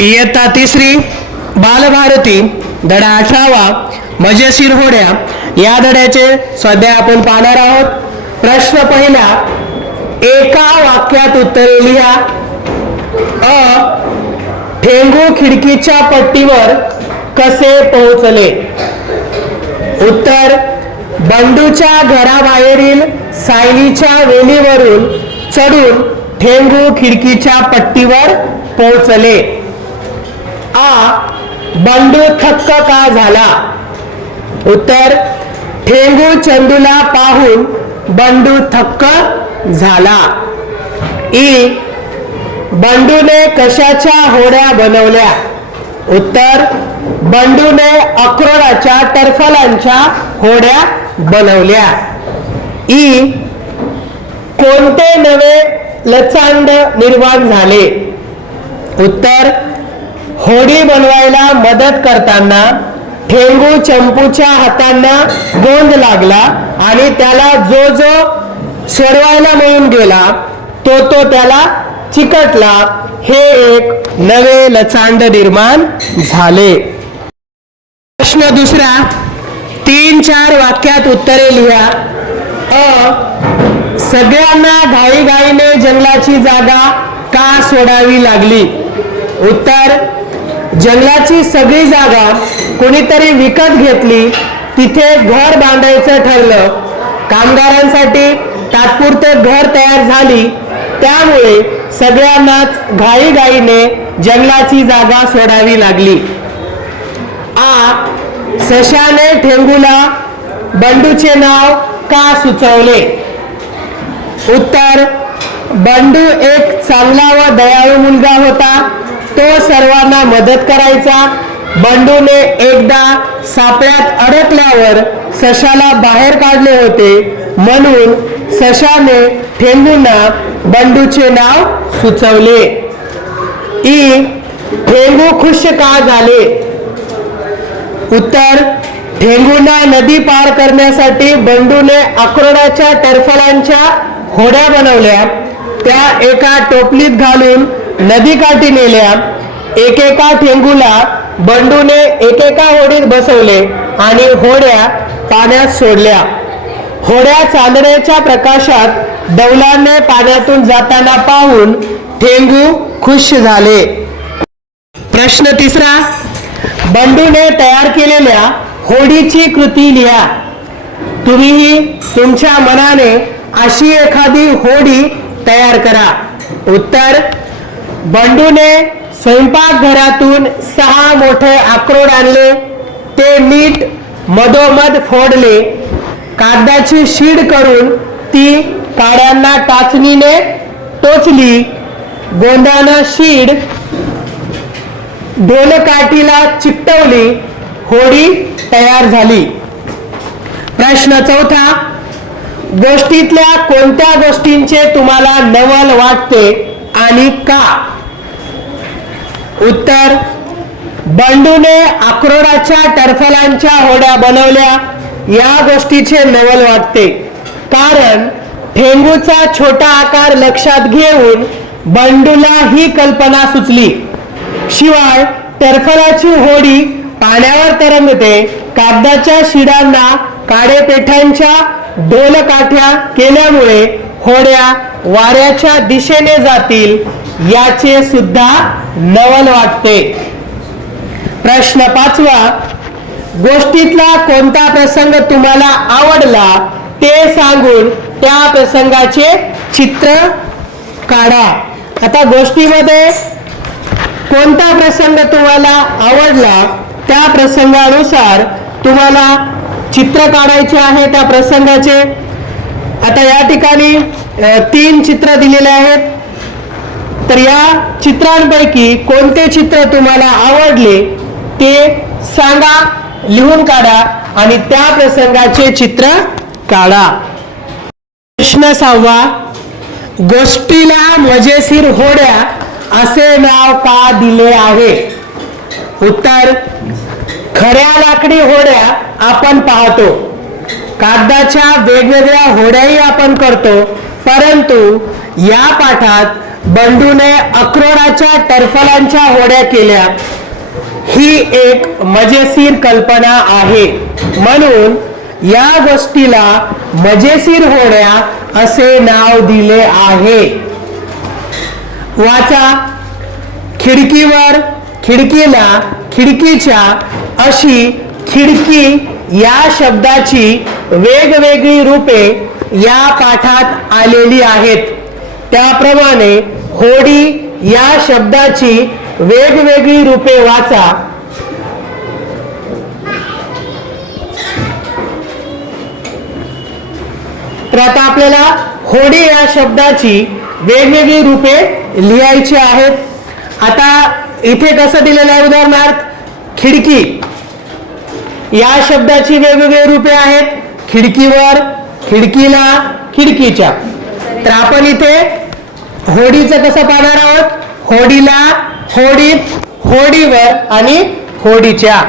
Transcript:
इयत्ता तिसरी बालभारती धडा अठरावा मजेशीर होड्या. या धड्याचे सध्या आपण पाहणार आहोत. प्रश्न पहिला एका वाक्यात उत्तरे लिहा. अ ठेंगू खिडकीच्या पट्टीवर कसे पोहोचले? उत्तर बंडूच्या घराबाहेरील सायलीच्या वेलीवरून चढून ठेंगू खिडकीच्या पट्टीवर पोहोचले. आ बंडू थक्क का झाला. उत्तर ठेंगू चंदूला पाहून बंडू थक्क झाला. ई बंडूने कशाच्या होड्या बनवल्या? उत्तर बंडूने अक्रोडाच्या टरफलांच्या होड्या बनवल्या. ई कोणते नवे लचांड निर्माण झाले? उत्तर होडी बनवायला मदत करताना ठेंगू चंपूच्या हातांना गोंद लागला आणि त्याला जो जो सोडवायला मिळून गेला तो तो त्याला चिकटला. हे एक नवे लचांड निर्माण झाले. प्रश्न दुसरा तीन चार वाक्यात उत्तरे लिहा. अ सगळ्यांना घाईघाईने जंगलाची जागा का सोडावी लागली? उत्तर जंगलाची सगळी जागा कोणीतरी विकत घेतली तिथे घर बांधायचं ठरलं. कामगारांसाठी तात्पुरते घर तयार झाली. त्यामुळे सगळ्यांनाच घाईघाईने जंगलाची जागा सोडावी लागली. आ सशाने ठेंगूला बंडूचे नाव का सुचवले? उत्तर बंडू एक चांगला व दयाळू मुलगा होता. तो सर्वांना मदत करायचा. बंडूने एकदा सापळ्यात अडकल्यावर सशाला बाहेर काढले होते. म्हणून सशाने ठेंगूंना बंडूचे नाव सुचवले. ई. ठेंगू खुश का झाले? उत्तर ठेंगूंना नदी पार करण्यासाठी बंडूने अक्रोडाच्या टरफलांच्या होड्या बनवल्या. त्या एका टोपलीत घालून नदीकाठी नेल्या. एकेका ठेंगूला बंडूने एकेका होडीत बसवले आणि होड्या पाण्यात सोडल्या. होड्या चांदण्याच्या प्रकाशात दौलाने पाण्यातून जाताना पाहून ठेंगू खुश झाले. प्रश्न तिसरा बंडूने तयार केलेल्या होडीची कृती लिहा. तुम्हीही तुमच्या मनाने अशी एखादी होडी तयार करा. उत्तर बंडूने स्वयंपाकघरातून सहा मोठे अक्रोड आणले ते मीठ मधोमध फोडले. कागदाची शीड करून ती काड्यांना टाचणीने टोचली. गोंधानं शीड ढोलकाठीला चिकटवली. होडी तयार झाली. प्रश्न चौथा गोष्टीतल्या कोणत्या गोष्टींचे तुम्हाला नवल वाटते आणि का? उत्तर बंडूने अक्रोडाच्या टरफलांच्या होड्या बनवल्या. या गोष्टीचे नवल वाटते. कारण ठेंगूचा छोटा आकार लक्षात घेऊन बंडूला ही कल्पना सुचली. शिवाय टरफलाची होडी पाण्यावर तरंगते कागदाच्या शिडांना काडेपेठांच्या डोलकाठ्या केल्यामुळे होड्या वाऱ्याच्या दिशेने जातील याचे सुद्धा नवल वाटते. प्रश्न पाचवा गोष्टीतला कोणता प्रसंग तुम्हाला आवडला ते सांगून त्या प्रसंगाचे चित्र काढा. आता गोष्टीमध्ये कोणता प्रसंग तुम्हाला आवडला त्या प्रसंगानुसार तुम्हाला चित्र काढायचे आहे त्या प्रसंगाचे? आता या ठिकाणी तीन चित्र दिलेले आहेत. तर या चित्रांपैकी कोणते चित्र तुम्हाला आवडले ते सांगा लिहून काढा आणि त्या प्रसंगाचे चित्र काढा. प्रश्न सहावा गोष्टीला मजेशीर होड्या असे नाव का दिले आहे? उत्तर खऱ्या लाकडी होड्या आपण पाहतो. कागदाच्या वेगवेगळ्या होड्याही आपण करतो परंतु या पाठात बंडूने अक्रोडाच्या टरफलांच्या होड्या केल्या. ही एक मजेशीर कल्पना आहे. म्हणून या गोष्टीला मजेशीर होण्या असे नाव दिले आहे. वाचा. खिडकीवर खिडकीला खिडकीच्या अशी खिडकी या शब्दाची वेगवेगळी रूपे या पाठात आलेली आहेत. त्याप्रमाणे होडी या शब्दाची वेगवेगळी रूपे वाचा. तर आता आपल्याला होडी या शब्दाची वेगवेगळी रूपे लिहायची आहेत. आता इथे कसं दिलेलं आहे उदाहरणार्थ? खिडकी. या शब्दाची वेगवेगळी रूपे आहेत. खिडकीवर खिडकीला खिडकीच्या. तर आपण इथे होडीचं कसं पाहणार आहोत? होडीला होडीत होडीवर आणि होडीच्या.